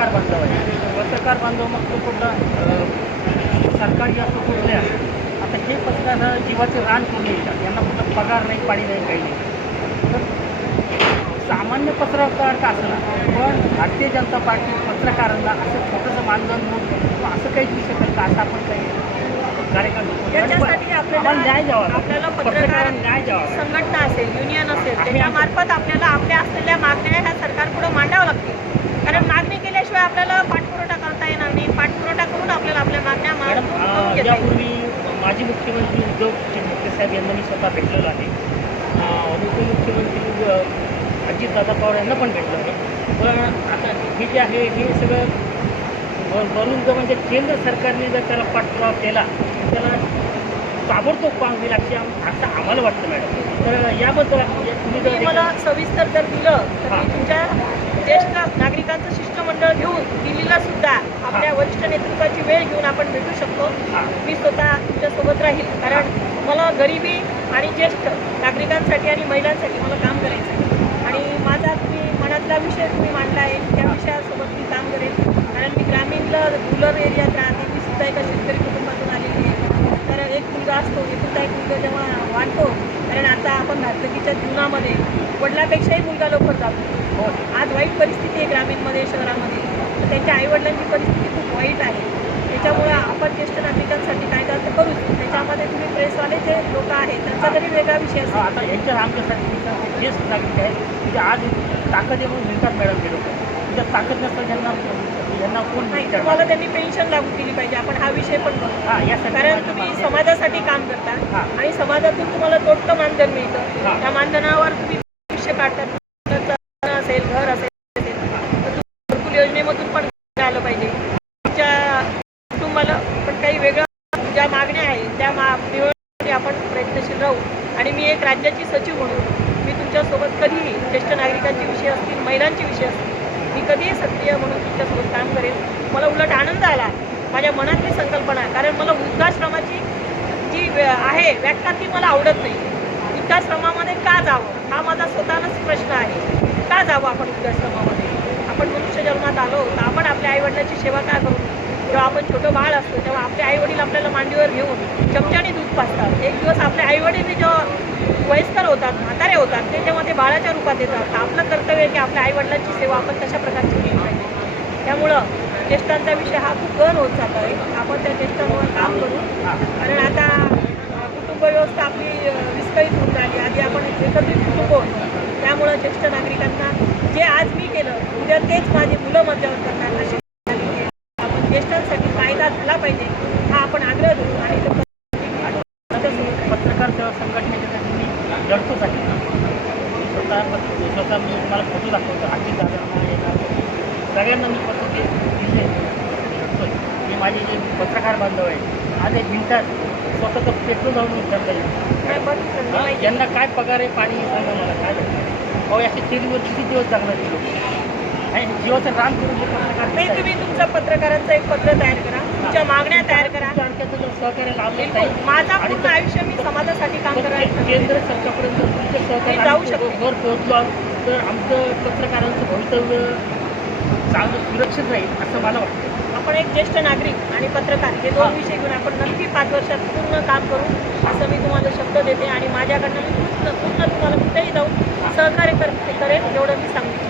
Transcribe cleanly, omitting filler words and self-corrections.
पत्रकार बांधव आहे. पत्रकार बांधव मग तो कुठला सरकारी असो कुठले असो, आता हे पत्रकार जीवाचे रान करून येतात. यांना कुठं पगार नाही, पाणी नाही, काही नाही. तर सामान्य पत्रकार का असं ना, पण भारतीय जनता पार्टी पत्रकारांना असं छोटंसं मानधन म्हणून असं काही दिसू शकेल का? असं आपण काही कार्यक्रम त्याच्यासाठी आपल्याला न्याय द्यावा, आपल्याला पत्रकार न्याय द्यावा. संघटना असेल, युनियन असेल, त्याच्यामार्फत आपल्याला आपल्या असलेल्या मागण्या ह्या सरकारपुढे मांडाव्या लागतील. कारण मागणी केल्याशिवाय आपल्याला पाठपुरवठा करता येणार नाही. पाठपुरवठा करून आपल्याला आपल्या मागण्या करून घेता येईल. यापूर्वी माजी मुख्यमंत्री उद्धव ठाकरे साहेब यांना मी स्वतः भेटलेलो आहे. उपमुख्यमंत्री अजितदादा पवार यांना पण भेटलं आहे. पण आता हे जे आहे हे सगळं वरून जर म्हणजे केंद्र सरकारने जर त्याला पाठपुरावा केला तर त्याला ताबडतोब काम होईल असं आम्हाला वाटतं मॅडम. तर याबद्दल तुम्ही जर मला सविस्तर जर दिलं तर मी तुमच्या ज्येष्ठ नागरिकांचं शिष्टमंडळ घेऊन दिल्लीला सुद्धा आपल्या वरिष्ठ नेतृत्वाची वेळ घेऊन आपण भेटू शकतो. मी स्वतः तुमच्यासोबत राहील. कारण मला गरिबी आणि ज्येष्ठ नागरिकांसाठी आणि महिलांसाठी मला काम करायचं आहे. आणि माझा तुम्ही मनातला विषय तुम्ही मांडला आहे त्या विषयासोबत मी काम करेन. कारण मी ग्रामीणला रुरल एरियात राहते. मी सुद्धा एका शेतकरी कुटुंबातून आलेली आहे. तर एक मुलगा असतो, एकुलता एक मुलगा जेव्हा वाढतो, कारण आता आपण धाकधकीच्या जीवनामध्ये वडिलांपेक्षाही मुलगा लवकर जातो. आज वाईट परिस्थिती आहे ग्रामीणमध्ये, शहरामध्ये. तर त्यांच्या आईवडिलांची परिस्थिती खूप वाईट आहे. त्याच्यामुळं आपण ज्येष्ठ नागरिकांसाठी कायदा तर करूच. त्याच्यामध्ये तुम्ही प्रेसवाले जे लोक आहेत त्यांचा तरी वेगळा विषय असतो. आता यांच्या आमच्यासाठी ज्येष्ठ नागरिक आहे म्हणजे आज ताकद येऊन मिळतात मॅडम हे लोक. तुझ्या ताकद नसतं यांना कोण नाही, तुम्हाला त्यांनी पेन्शन लागू केली पाहिजे. आपण हा विषय पण बघतो. कारण तुम्ही समाजासाठी काम करता आणि समाजातून तुम्हाला तोडतं मानधन मिळतं. त्या मानधनावर तुम्ही भविष्य काढतात असेल, घर असेल, तर घरकुल योजनेमधून पण आलं पाहिजे. तुमच्या कुटुंबाला पण काही वेगळं ज्या मागण्या आहेत त्या निवडण्यासाठी आपण प्रयत्नशील राहू. आणि मी एक राज्याची सचिव म्हणून मी तुमच्यासोबत कधीही ज्येष्ठ नागरिकांचे विषय असतील, महिलांचे विषय असतील, मी कधीही सक्रिय म्हणून तुमच्यासोबत काम करेन. मला उलट आनंद आला माझ्या मनातली संकल्पना. कारण मला वृद्धाश्रमाची जी आहे व्याख्या ती मला आवडत नाही. वृद्धाश्रमामध्ये का जावं हा माझा स्वतःलाच प्रश्न आहे. का जावं आपण वृद्धाश्रमामध्ये? आपण मनुष्य जन्मात आलो तर आपण आपल्या आईवडिलांची सेवा का करू? जेव्हा आपण छोटं बाळ असतो तेव्हा आपले आईवडील आपल्याला मांडीवर घेऊन चमच्याने दूध पाजतात. एक दिवस आपल्या आईवडील जेव्हा वयस्कर होतात, म्हातारे होतात, ते जेव्हा ते बाळाच्या रूपात येतात, आपलं कर्तव्य आहे की आपल्या आईवडिलांची सेवा आपण कशा प्रकारची केली पाहिजे. त्यामुळं ज्येष्ठांचा विषय हा खूप गहन होत जात आहे. आपण त्या ज्येष्ठांवर काम करू. कारण आता कुटुंब व्यवस्था आपली विस्कळीत होऊन राहिली. आधी आपण एकत्रित कुटुंब होतो. त्यामुळं ज्येष्ठ नागरिकांना जे आज मी केलं उद्या तेच माझे मुलं माझ्यावर करणार अशी आपण ज्येष्ठांसाठी कायदा झाला पाहिजे हा आपण आग्रह धरू. आणि पत्रकार सेवा संघटनेच्या मी लढतोच आहे. स्वतः मी तुम्हाला फोटो दाखवतो. अजितदादांना येणार सगळ्यांना मी पत्र दिले लढतोय. मी माझे जे पत्रकार बांधव आहे आज एक मिनिटात स्वतःचं पेट्रोल जाऊन विचारता येईल. यांना काय पगार आहे, पाणी सांगा मला काय अहो असे चेरीवर किती दिवस जगणार ते लोक आणि जीवाचं रान करून जे पत्रकार नाही. तुम्ही तुमचं पत्रकारांचं एक पत्र तयार करा, तुमच्या मागण्या तयार करा. सहकार्य लावलं माझा पूर्ण आयुष्य मी समाजासाठी काम करायचं. केंद्र सरकारपर्यंत तुमचं सहकार्य जाऊ शकतो. घर पोहोचलो तर आमचं पत्रकारांचं भवितव्य चांगलं सुरक्षित राहील असं मला वाटतं. आपण एक ज्येष्ठ नागरिक आणि पत्रकार हे दोन विषय घेऊन आपण नक्की 5 वर्षात पूर्ण काम करू असं मी तुम्हाला शब्द देते. आणि माझ्याकडनं मी पूर्ण तुम्हाला कुठेही जाऊन सहकार्य करेन एवढं मी सांगते.